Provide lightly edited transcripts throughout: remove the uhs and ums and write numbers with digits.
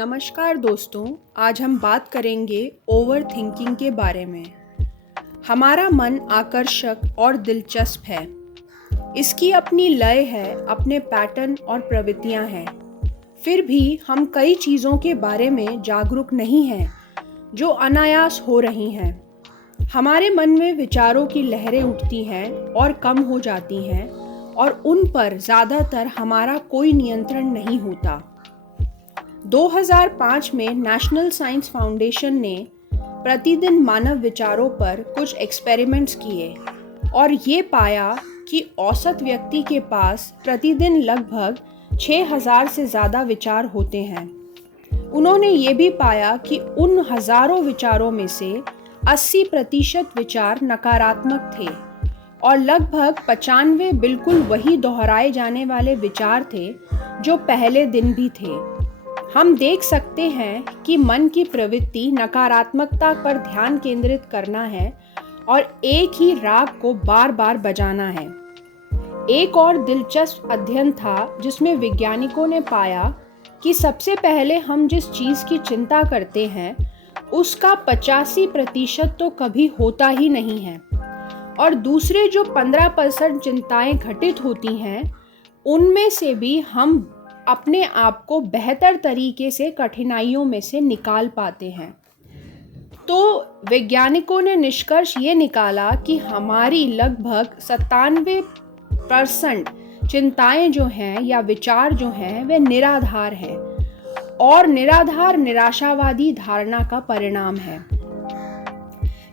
नमस्कार दोस्तों, आज हम बात करेंगे ओवर थिंकिंग के बारे में। हमारा मन आकर्षक और दिलचस्प है। इसकी अपनी लय है, अपने पैटर्न और प्रवृत्तियां हैं। फिर भी हम कई चीज़ों के बारे में जागरूक नहीं हैं जो अनायास हो रही हैं। हमारे मन में विचारों की लहरें उठती हैं और कम हो जाती हैं और उन पर ज़्यादातर हमारा कोई नियंत्रण नहीं होता। 2005 में नेशनल साइंस फाउंडेशन ने प्रतिदिन मानव विचारों पर कुछ एक्सपेरिमेंट्स किए और ये पाया कि औसत व्यक्ति के पास प्रतिदिन लगभग 6000 से ज़्यादा विचार होते हैं। उन्होंने ये भी पाया कि उन हज़ारों विचारों में से 80% विचार नकारात्मक थे और लगभग 95 बिल्कुल वही दोहराए जाने वाले विचार थे जो पहले दिन भी थे। हम देख सकते हैं कि मन की प्रवृत्ति नकारात्मकता पर ध्यान केंद्रित करना है और एक ही राग को बार बार बजाना है। एक और दिलचस्प अध्ययन था जिसमें वैज्ञानिकों ने पाया कि सबसे पहले हम जिस चीज़ की चिंता करते हैं उसका 85% तो कभी होता ही नहीं है और दूसरे जो 15% चिंताएं घटित होती हैं उनमें से भी हम अपने आप को बेहतर तरीके से कठिनाइयों में से निकाल पाते हैं। तो वैज्ञानिकों ने निष्कर्ष ये निकाला कि हमारी लगभग 97% चिंताएं जो हैं या विचार जो हैं वे निराधार हैं और निराधार निराशावादी धारणा का परिणाम है।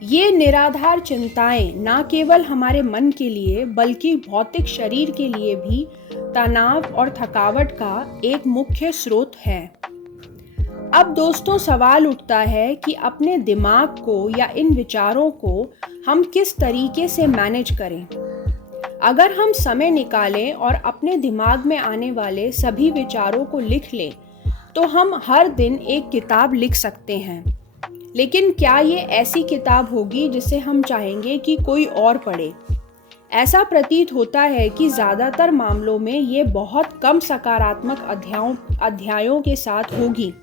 ये निराधार चिंताएं न केवल हमारे मन के लिए बल्कि भौतिक शरीर के लिए भी तनाव और थकावट का एक मुख्य स्रोत है। अब दोस्तों सवाल उठता है कि अपने दिमाग को या इन विचारों को हम किस तरीके से मैनेज करें। अगर हम समय निकालें और अपने दिमाग में आने वाले सभी विचारों को लिख लें तो हम हर दिन एक किताब लिख सकते हैं। लेकिन क्या ये ऐसी किताब होगी जिसे हम चाहेंगे कि कोई और पढ़े? ऐसा प्रतीत होता है कि ज़्यादातर मामलों में ये बहुत कम सकारात्मक अध्यायों के साथ होगी।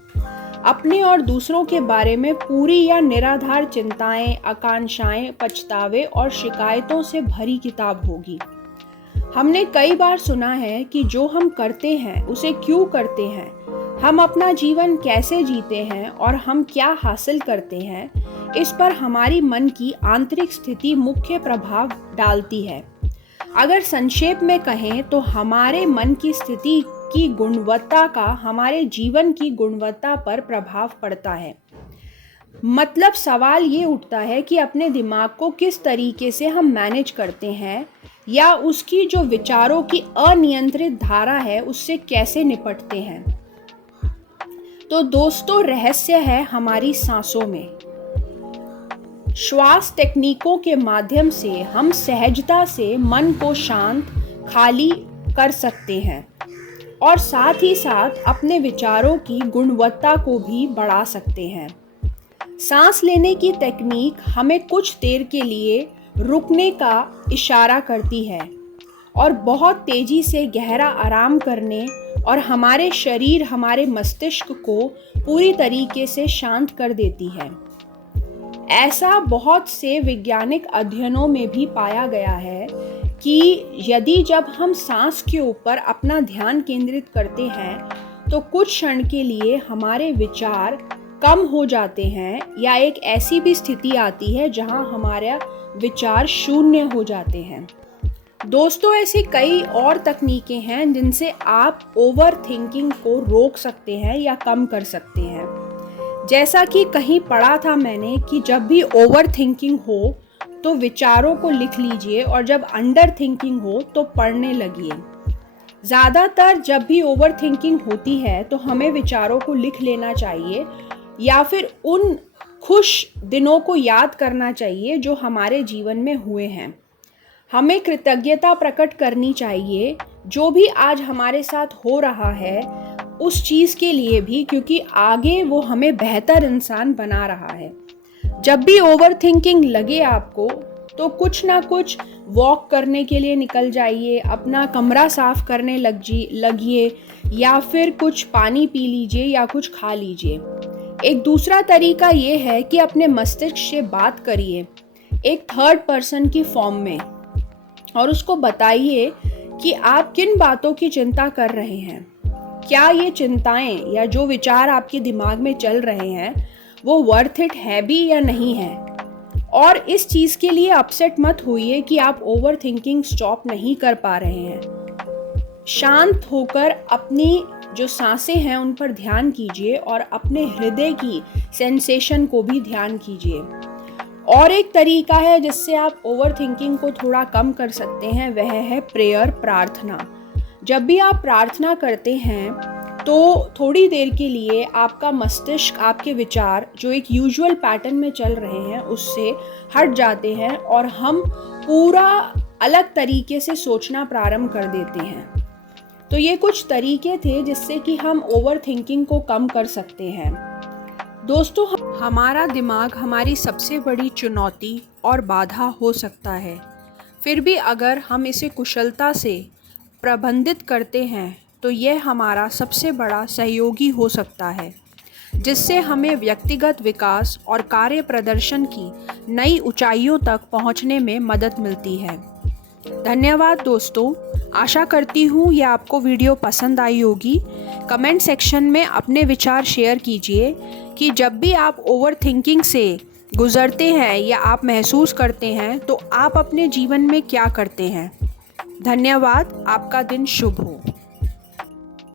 अपने और दूसरों के बारे में पूरी या निराधार चिंताएं, आकांक्षाएं, पछतावे और शिकायतों से भरी किताब होगी। हमने कई बार सुना है कि जो हम करते हैं उसे क्यों करते हैं, हम अपना जीवन कैसे जीते हैं और हम क्या हासिल करते हैं, इस पर हमारी मन की आंतरिक स्थिति मुख्य प्रभाव डालती है। अगर संक्षेप में कहें तो हमारे मन की स्थिति की गुणवत्ता का हमारे जीवन की गुणवत्ता पर प्रभाव पड़ता है। मतलब सवाल ये उठता है कि अपने दिमाग को किस तरीके से हम मैनेज करते हैं या उसकी जो विचारों की अनियंत्रित धारा है उससे कैसे निपटते हैं। तो दोस्तों रहस्य है हमारी सांसों में। श्वास टेक्निकों के माध्यम से हम सहजता से मन को शांत, खाली कर सकते हैं और साथ ही साथ अपने विचारों की गुणवत्ता को भी बढ़ा सकते हैं। सांस लेने की तकनीक हमें कुछ देर के लिए रुकने का इशारा करती है और बहुत तेजी से गहरा आराम करने और हमारे शरीर, हमारे मस्तिष्क को पूरी तरीके से शांत कर देती है। ऐसा बहुत से वैज्ञानिक अध्ययनों में भी पाया गया है कि यदि जब हम सांस के ऊपर अपना ध्यान केंद्रित करते हैं तो कुछ क्षण के लिए हमारे विचार कम हो जाते हैं या एक ऐसी भी स्थिति आती है जहां हमारे विचार शून्य हो जाते हैं। दोस्तों ऐसी कई और तकनीकें हैं जिनसे आप ओवर थिंकिंग को रोक सकते हैं या कम कर सकते हैं। जैसा कि कहीं पढ़ा था मैंने कि जब भी ओवर थिंकिंग हो तो विचारों को लिख लीजिए और जब अंडर थिंकिंग हो तो पढ़ने लगिए। ज़्यादातर जब भी ओवर थिंकिंग होती है तो हमें विचारों को लिख लेना चाहिए या फिर उन खुश दिनों को याद करना चाहिए जो हमारे जीवन में हुए हैं। हमें कृतज्ञता प्रकट करनी चाहिए जो भी आज हमारे साथ हो रहा है उस चीज़ के लिए भी, क्योंकि आगे वो हमें बेहतर इंसान बना रहा है। जब भी ओवर थिंकिंग लगे आपको तो कुछ ना कुछ वॉक करने के लिए निकल जाइए, अपना कमरा साफ करने लगिए, या फिर कुछ पानी पी लीजिए या कुछ खा लीजिए। एक दूसरा तरीका ये है कि अपने मस्तिष्क से बात करिए एक थर्ड पर्सन की फॉर्म में, और उसको बताइए कि आप किन बातों की चिंता कर रहे हैं। क्या ये चिंताएं या जो विचार आपके दिमाग में चल रहे हैं वो वर्थ इट है भी या नहीं है। और इस चीज़ के लिए अपसेट मत होइए कि आप ओवर थिंकिंग स्टॉप नहीं कर पा रहे हैं। शांत होकर अपनी जो सांसें हैं उन पर ध्यान कीजिए और अपने हृदय की सेंसेशन को भी ध्यान कीजिए। और एक तरीका है जिससे आप ओवर थिंकिंग को थोड़ा कम कर सकते हैं, वह है प्रेयर, प्रार्थना। जब भी आप प्रार्थना करते हैं तो थोड़ी देर के लिए आपका मस्तिष्क, आपके विचार जो एक यूजुअल पैटर्न में चल रहे हैं उससे हट जाते हैं और हम पूरा अलग तरीके से सोचना प्रारंभ कर देते हैं। तो ये कुछ तरीके थे जिससे कि हम ओवर थिंकिंग को कम कर सकते हैं। दोस्तों, हमारा दिमाग हमारी सबसे बड़ी चुनौती और बाधा हो सकता है, फिर भी अगर हम इसे कुशलता से प्रबंधित करते हैं तो यह हमारा सबसे बड़ा सहयोगी हो सकता है, जिससे हमें व्यक्तिगत विकास और कार्य प्रदर्शन की नई ऊंचाइयों तक पहुंचने में मदद मिलती है। धन्यवाद दोस्तों, आशा करती हूँ यह आपको वीडियो पसंद आई होगी। कमेंट सेक्शन में अपने विचार शेयर कीजिए कि जब भी आप ओवर थिंकिंग से गुजरते हैं या आप महसूस करते हैं तो आप अपने जीवन में क्या करते हैं। धन्यवाद, आपका दिन शुभ हो।